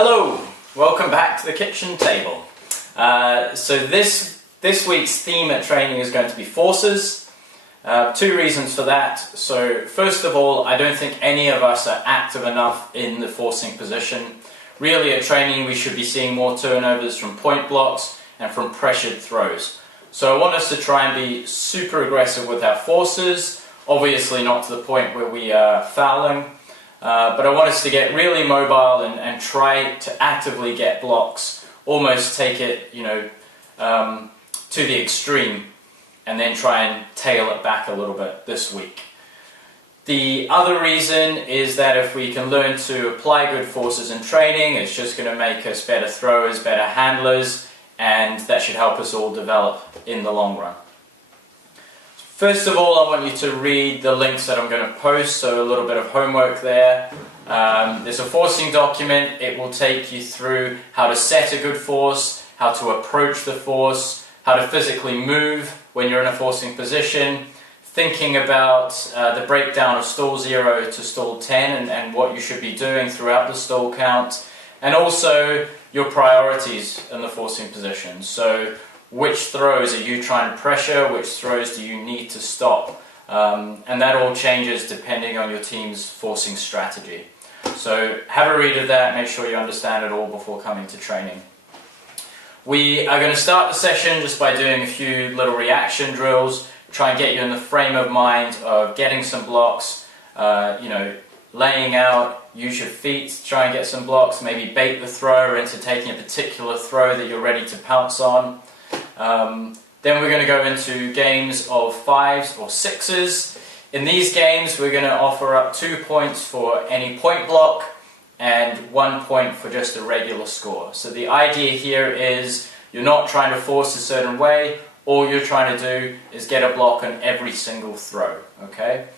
Hello, welcome back to the kitchen table. So this week's theme at training is going to be forces. Two reasons for that. So first of all, I don't think any of us are active enough in the forcing position. Really at training we should be seeing more turnovers from point blocks and from pressured throws. So I want us to try and be super aggressive with our forces, obviously not to the point where we are fouling. But I want us to get really mobile and try to actively get blocks, almost take it, to the extreme, and then try and tail it back a little bit this week. The other reason is that if we can learn to apply good forces in training, it's just going to make us better throwers, better handlers, and that should help us all develop in the long run. First of all, I want you to read the links that I'm going to post, so a little bit of homework there. There's a forcing document. It will take you through how to set a good force, how to approach the force, how to physically move when you're in a forcing position, thinking about the breakdown of stall 0 to stall 10 and what you should be doing throughout the stall count, and also your priorities in the forcing position. So which throws are you trying to pressure, which throws do you need to stop? And that all changes depending on your team's forcing strategy. So have a read of that, make sure you understand it all before coming to training. We are going to start the session just by doing a few little reaction drills, try and get you in the frame of mind of getting some blocks, laying out, use your feet to try and get some blocks, maybe bait the thrower into taking a particular throw that you're ready to pounce on. Then we're going to go into games of 5s or 6s. In these games we're going to offer up 2 points for any point block and 1 point for just a regular score. So the idea here is you're not trying to force a certain way, all you're trying to do is get a block on every single throw. Okay?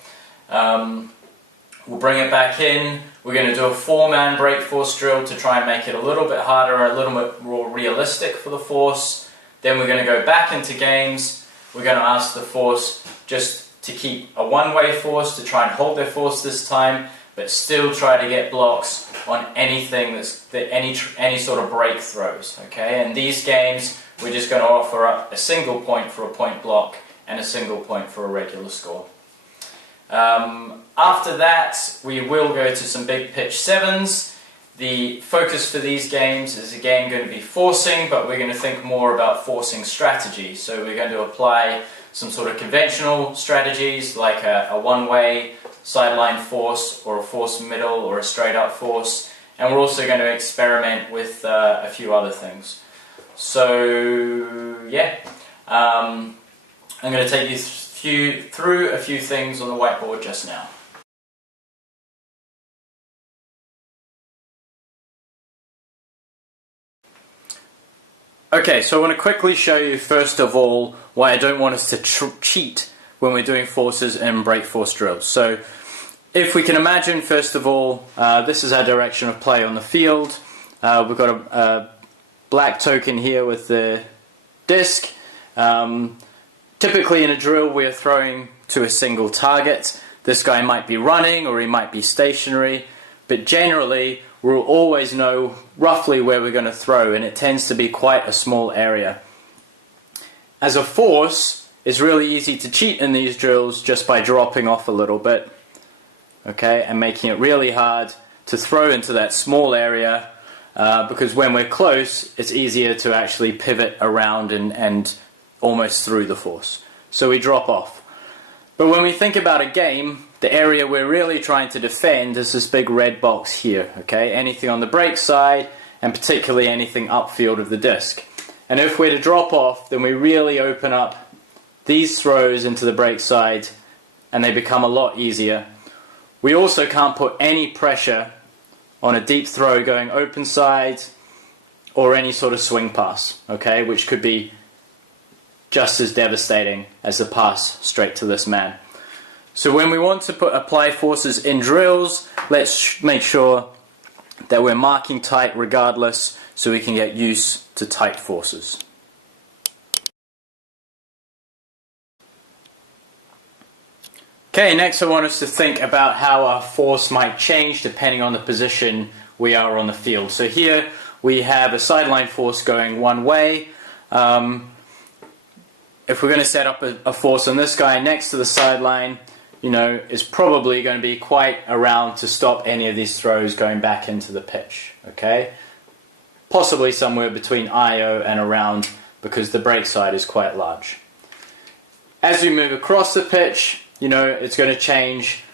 We'll bring it back in. We're going to do a 4-man break force drill to try and make it a little bit harder, a little bit more realistic for the force. Then we're going to go back into games. We're going to ask the force just to keep a one-way force, to try and hold their force this time, but still try to get blocks on anything any sort of break throws. Okay? In these games, we're just going to offer up a single point for a point block and a single point for a regular score. After that, we will go to some big pitch 7s. The focus for these games is again going to be forcing, but we're going to think more about forcing strategy. So we're going to apply some sort of conventional strategies like a one-way sideline force or a force middle or a straight up force, and we're also going to experiment with a few other things. So yeah, I'm going to take you through a few things on the whiteboard just now. Okay, so I want to quickly show you first of all why I don't want us to cheat when we're doing forces and break force drills. So if we can imagine first of all, this is our direction of play on the field. We've got a black token here with the disc. Typically in a drill we're throwing to a single target. This guy might be running or he might be stationary, but generally we'll always know roughly where we're going to throw, and it tends to be quite a small area. As a force, it's really easy to cheat in these drills just by dropping off a little bit, okay, and making it really hard to throw into that small area, because when we're close, it's easier to actually pivot around and almost through the force. So we drop off. But when we think about a game, the area we're really trying to defend is this big red box here, okay? Anything on the break side, and particularly anything upfield of the disc. And if we're to drop off, then we really open up these throws into the break side, and they become a lot easier. We also can't put any pressure on a deep throw going open side, or any sort of swing pass, okay? Which could be just as devastating as the pass straight to this man. So when we want to apply forces in drills, let's make sure that we're marking tight regardless, so we can get used to tight forces. Okay, next I want us to think about how our force might change depending on the position we are on the field. So here we have a sideline force going one way. If we're going to set up a force on this guy next to the sideline, you know, it's probably going to be quite around to stop any of these throws going back into the pitch, okay? Possibly somewhere between IO and around, because the break side is quite large. As we move across the pitch, you know, it's going to change.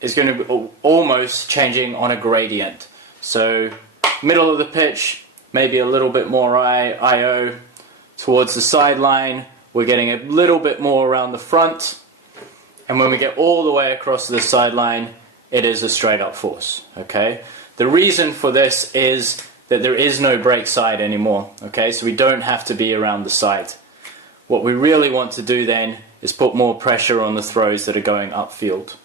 It's going to be almost changing on a gradient. So middle of the pitch, maybe a little bit more IO. Towards the sideline, we're getting a little bit more around the front. And when we get all the way across the sideline, it is a straight up force, okay? The reason for this is that there is no break side anymore, okay? So we don't have to be around the side. What we really want to do then is put more pressure on the throws that are going upfield.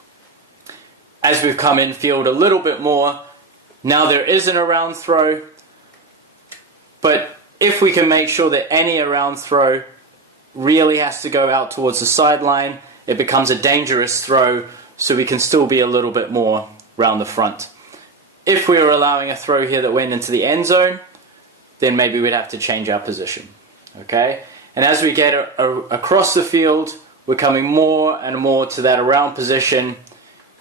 As we've come infield a little bit more, now there is an around throw, but if we can make sure that any around throw really has to go out towards the sideline, it becomes a dangerous throw, so we can still be a little bit more round the front. If we were allowing a throw here that went into the end zone, then maybe we'd have to change our position, okay? And as we get across the field, we're coming more and more to that around position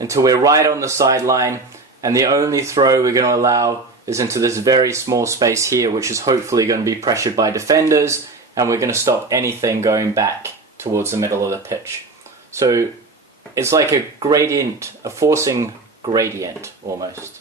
until we're right on the sideline, and the only throw we're going to allow is into this very small space here, which is hopefully going to be pressured by defenders, and we're going to stop anything going back towards the middle of the pitch. So it's like a gradient, a forcing gradient almost.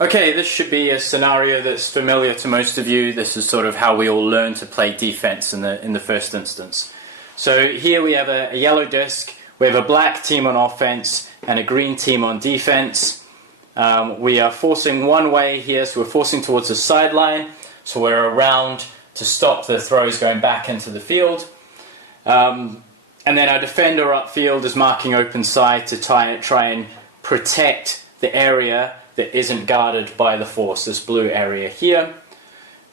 Okay, this should be a scenario that's familiar to most of you. This is sort of how we all learn to play defense in the first instance. So here we have a yellow disc, we have a black team on offense and a green team on defense. We are forcing one way here, so we're forcing towards the sideline, so we're around to stop the throws going back into the field. And then our defender upfield is marking open side to try and protect the area that isn't guarded by the force, this blue area here.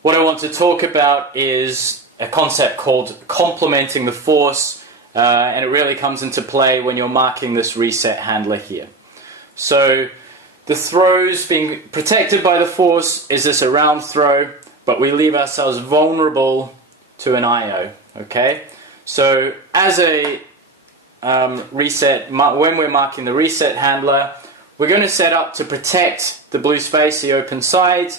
What I want to talk about is a concept called complementing the force, and it really comes into play when you're marking this reset handler here. So the throws being protected by the force is this around throw, but we leave ourselves vulnerable to an IO, okay? So as a reset, when we're marking the reset handler, we're going to set up to protect the blue space, the open side,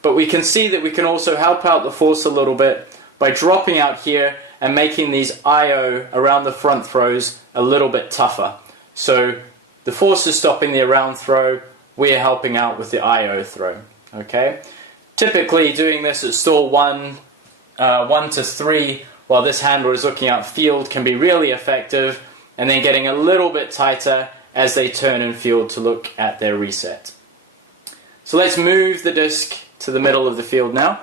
but we can see that we can also help out the force a little bit by dropping out here and making these IO around the front throws a little bit tougher. So the force is stopping the around throw, we're helping out with the IO throw, okay? Typically doing this at stall 1 to 3 while this handler is looking out field can be really effective, and then getting a little bit tighter as they turn in field to look at their reset. So let's move the disc to the middle of the field now.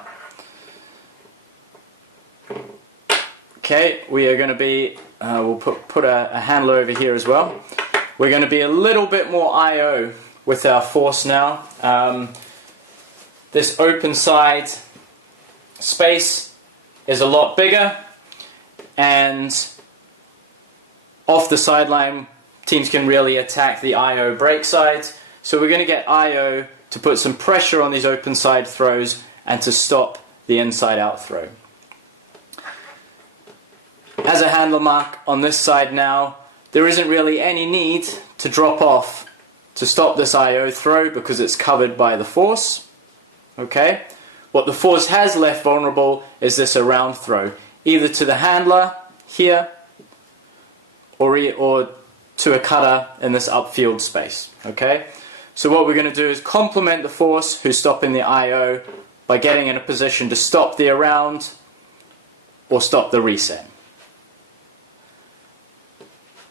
Okay, we are going to be, we'll put a handler over here as well. We're going to be a little bit more IO with our force now. This open side space is a lot bigger, and off the sideline teams can really attack the IO break sides. So we're going to get IO to put some pressure on these open side throws and to stop the inside out throw. As a handler mark on this side now, there isn't really any need to drop off to stop this IO throw because it's covered by the force. Okay? What the force has left vulnerable is this around throw, either to the handler here or to a cutter in this upfield space. Okay? So what we're going to do is complement the force who's stopping the IO by getting in a position to stop the around or stop the reset.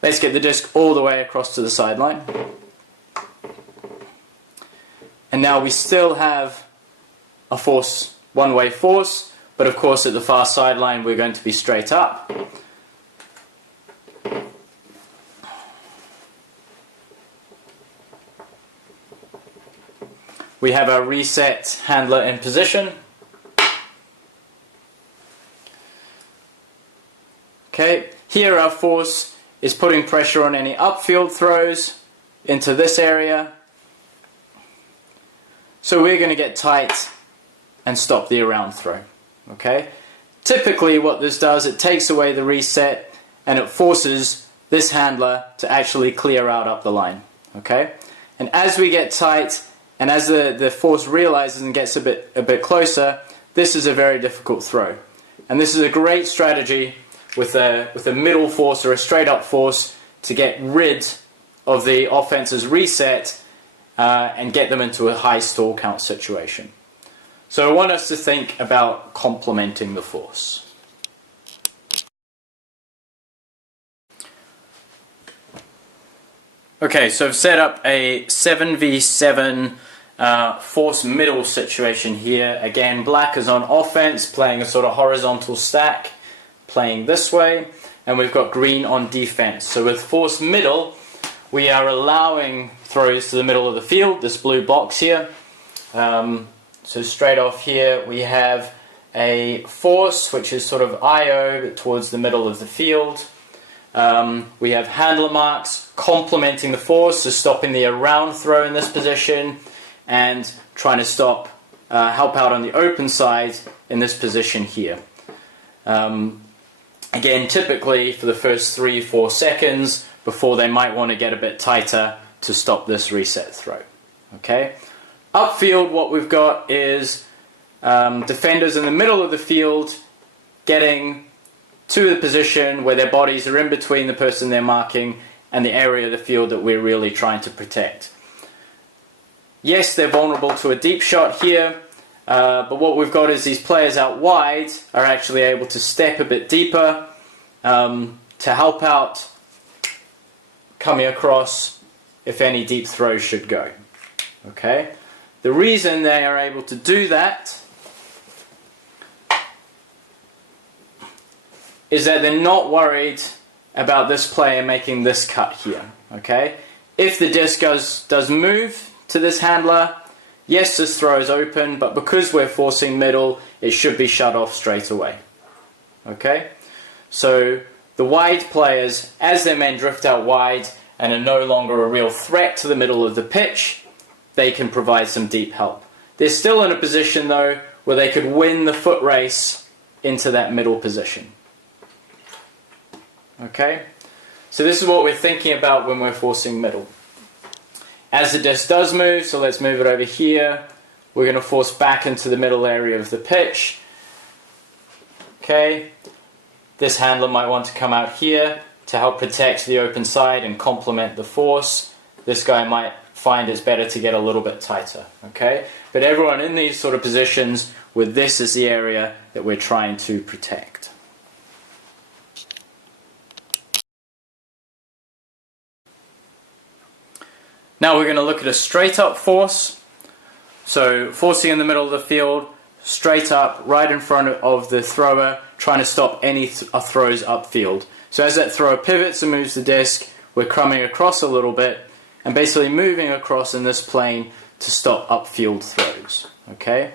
Let's get the disc all the way across to the sideline. And now we still have a force, one-way force, but of course at the far sideline we're going to be straight up. We have our reset handler in position. Okay, here our force is putting pressure on any upfield throws into this area. So we're going to get tight and stop the around throw. Okay? Typically what this does, it takes away the reset and it forces this handler to actually clear out up the line. Okay? And as we get tight and as the force realizes and gets a bit closer, this is a very difficult throw. And this is a great strategy with a middle force or a straight up force to get rid of the offense's reset and get them into a high stall count situation. So I want us to think about complementing the force. Okay, so I've set up a 7v7 force middle situation here. Again, black is on offense, playing a sort of horizontal stack, playing this way, and we've got green on defense. So with force middle, we are allowing throws to the middle of the field, this blue box here. So straight off here we have a force which is sort of IO towards the middle of the field. We have handler marks complementing the force, so stopping the around throw in this position and trying to stop, help out on the open side in this position here. Again, typically for the first 3-4 seconds before they might want to get a bit tighter to stop this reset throw. Okay? Upfield, what we've got is defenders in the middle of the field getting to the position where their bodies are in between the person they're marking and the area of the field that we're really trying to protect. Yes, they're vulnerable to a deep shot here, but what we've got is these players out wide are actually able to step a bit deeper to help out coming across if any deep throws should go. Okay? The reason they are able to do that is that they're not worried about this player making this cut here. Okay? If the disc does move to this handler, yes, this throw is open, but because we're forcing middle, it should be shut off straight away. Okay? So the wide players, as their men drift out wide and are no longer a real threat to the middle of the pitch, they can provide some deep help. They're still in a position, though, where they could win the foot race into that middle position. Okay? So this is what we're thinking about when we're forcing middle. As the disc does move, so let's move it over here, we're going to force back into the middle area of the pitch. Okay? This handler might want to come out here to help protect the open side and complement the force. This guy might find it's better to get a little bit tighter. Okay? But everyone in these sort of positions where this is the area that we're trying to protect. Now we're going to look at a straight up force. So forcing in the middle of the field, straight up, right in front of the thrower, trying to stop any throws upfield. So as that thrower pivots and moves the disc, we're coming across a little bit and basically moving across in this plane to stop upfield throws. Okay?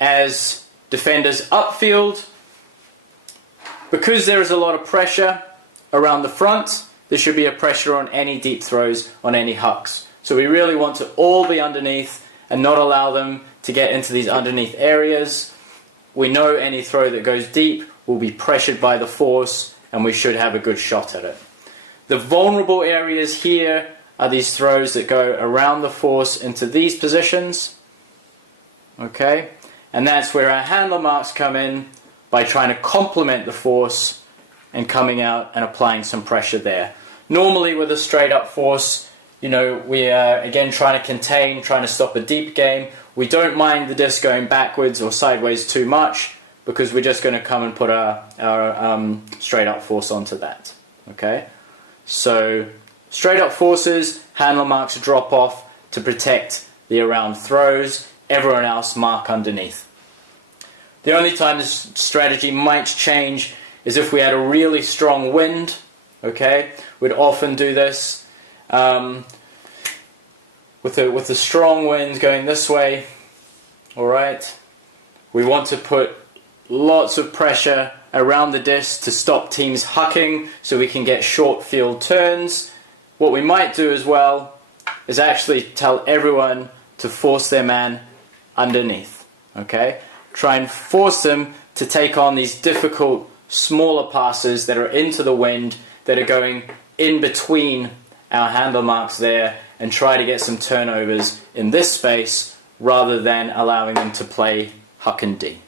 As defenders upfield, because there is a lot of pressure around the front, there should be a pressure on any deep throws, on any hucks. So we really want to all be underneath and not allow them to get into these underneath areas. We know any throw that goes deep will be pressured by the force and we should have a good shot at it. The vulnerable areas here are these throws that go around the force into these positions. Okay? And that's where our handler marks come in by trying to complement the force and coming out and applying some pressure there. Normally with a straight up force, you know, we are again trying to contain, trying to stop a deep game. We don't mind the disc going backwards or sideways too much because we're just going to come and put our straight up force onto that. Okay? So straight up forces, handler marks drop off to protect the around throws, everyone else mark underneath. The only time this strategy might change is if we had a really strong wind. Okay, we'd often do this with the strong wind going this way. All right, we want to put lots of pressure around the disc to stop teams hucking so we can get short field turns. What we might do as well is actually tell everyone to force their man underneath. Okay? Try and force them to take on these difficult, smaller passes that are into the wind, that are going in between our handle marks there, and try to get some turnovers in this space rather than allowing them to play huck and D.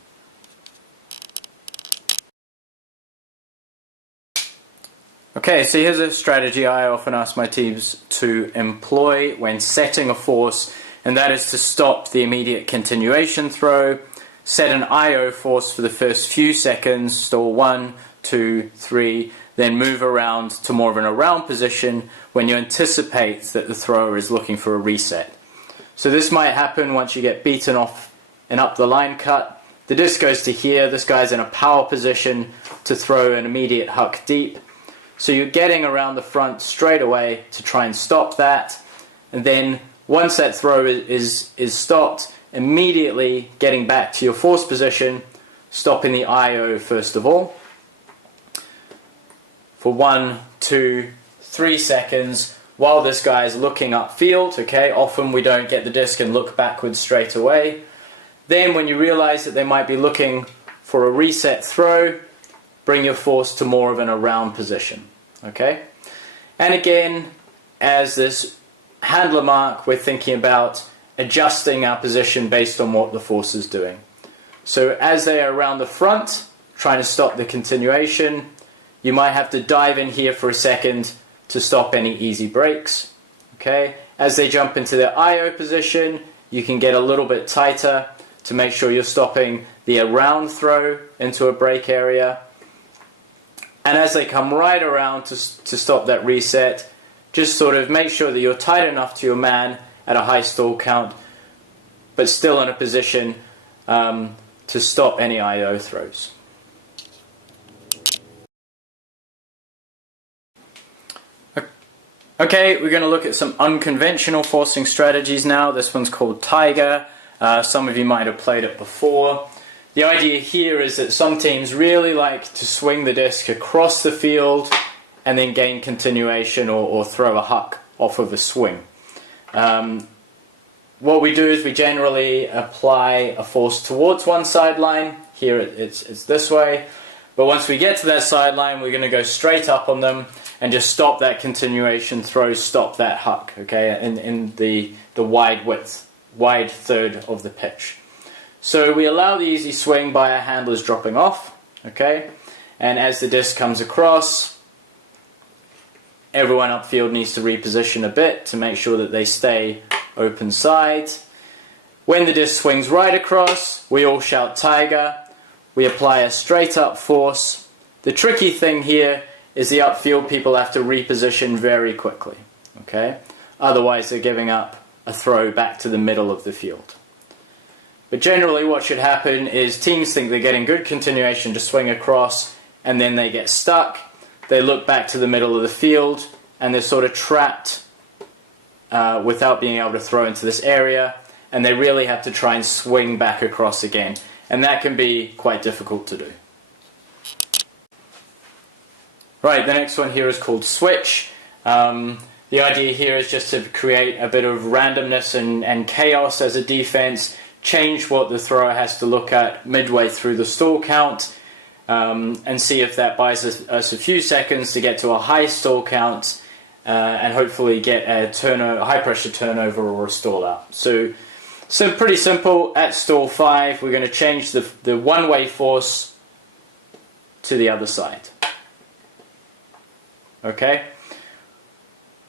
Okay, so here's a strategy I often ask my teams to employ when setting a force, and that is to stop the immediate continuation throw, set an IO force for the first few seconds, stall 1, 2, 3, then move around to more of an around position when you anticipate that the thrower is looking for a reset. So this might happen once you get beaten off and up the line cut. The disc goes to here, this guy's in a power position to throw an immediate huck deep. So you're getting around the front straight away to try and stop that, and then once that throw is stopped, immediately getting back to your force position, stopping the IO first of all, for 1, 2, 3 seconds while this guy is looking upfield. Okay, often we don't get the disc and look backwards straight away. Then when you realize that they might be looking for a reset throw, bring your force to more of an around position. Okay, and again, as this handler mark, we're thinking about adjusting our position based on what the force is doing. So as they are around the front, trying to stop the continuation, you might have to dive in here for a second to stop any easy breaks. Okay, as they jump into their IO position, you can get a little bit tighter to make sure you're stopping the around throw into a break area. And as they come right around to stop that reset, just sort of make sure that you're tight enough to your man at a high stall count, but still in a position to stop any IO throws. Okay, we're going to look at some unconventional forcing strategies now. This one's called Tiger. Some of you might have played it before. The idea here is that some teams really like to swing the disc across the field and then gain continuation or throw a huck off of a swing. What we do is we generally apply a force towards one sideline. Here it's this way. But once we get to that sideline, we're going to go straight up on them and just stop that continuation throw, stop that huck, okay, in the wide third of the pitch. So we allow the easy swing by our handlers dropping off, okay, and as the disc comes across, everyone upfield needs to reposition a bit to make sure that they stay open side. When the disc swings right across, we all shout Tiger. We apply a straight up force. The tricky thing here is the upfield people have to reposition very quickly, okay? Otherwise they're giving up a throw back to the middle of the field. But generally what should happen is teams think they're getting good continuation to swing across, and then they get stuck. They look back to the middle of the field and they're sort of trapped without being able to throw into this area, and they really have to try and swing back across again, and that can be quite difficult to do. Right, the next one here is called switch. The idea here is just to create a bit of randomness and chaos as a defense, change what the thrower has to look at midway through the stall count, and see if that buys us a few seconds to get to a high stall count and hopefully get a high pressure turnover or a stall out. So pretty simple. At stall 5 we're going to change the one-way force to the other side. Okay?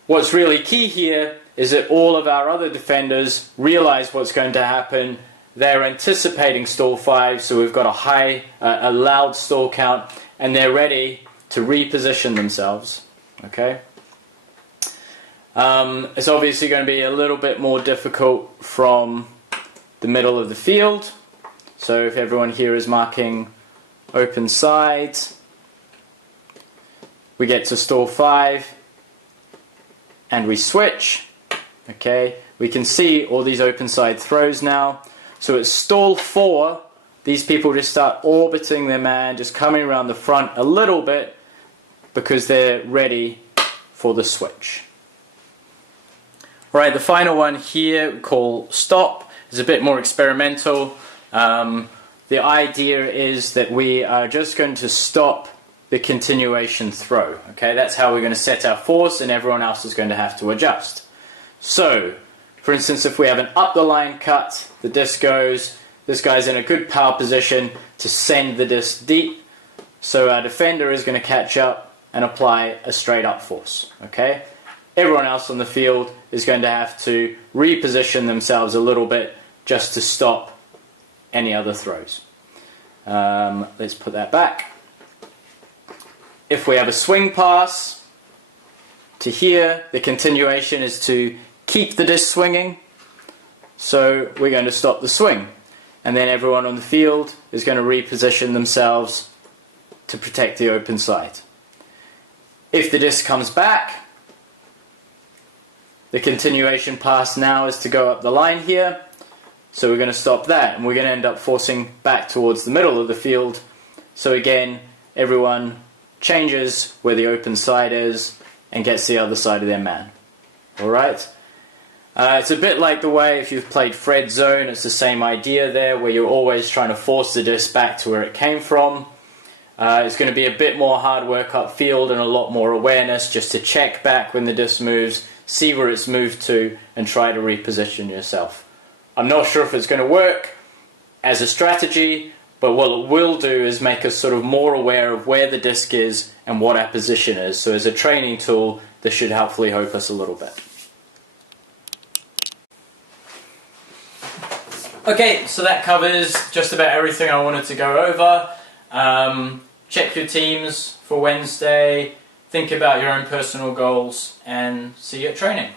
What's really key here is that all of our other defenders realize what's going to happen. They're anticipating stall 5, so we've got a loud stall count, and they're ready to reposition themselves. Okay? It's obviously going to be a little bit more difficult from the middle of the field. So if everyone here is marking open sides, we get to stall 5 and we switch. Okay, we can see all these open side throws now. So at stall 4 these people just start orbiting their man, just coming around the front a little bit because they're ready for the switch. Alright, the final one here we call stop is a bit more experimental. The idea is that we are just going to stop the continuation throw. Okay, that's how we're going to set our force, and everyone else is going to have to adjust. So, for instance, if we have an up the line cut, the disc goes, this guy's in a good power position to send the disc deep, so our defender is going to catch up and apply a straight up force. Okay, everyone else on the field is going to have to reposition themselves a little bit just to stop any other throws. Let's put that back. If we have a swing pass to here, the continuation is to keep the disc swinging, so we're going to stop the swing, and then everyone on the field is going to reposition themselves to protect the open side. If the disc comes back, the continuation pass now is to go up the line here, so we're going to stop that, and we're going to end up forcing back towards the middle of the field. So again, everyone changes where the open side is and gets the other side of their man. Alright? It's a bit like the way if you've played Fred Zone, it's the same idea there, where you're always trying to force the disc back to where it came from. It's going to be a bit more hard work upfield and a lot more awareness just to check back when the disc moves, see where it's moved to, and try to reposition yourself. I'm not sure if it's going to work as a strategy, but what it will do is make us sort of more aware of where the disc is and what our position is. So as a training tool, this should hopefully help us a little bit. Okay, so that covers just about everything I wanted to go over. Check your teams for Wednesday, think about your own personal goals, and see you at training.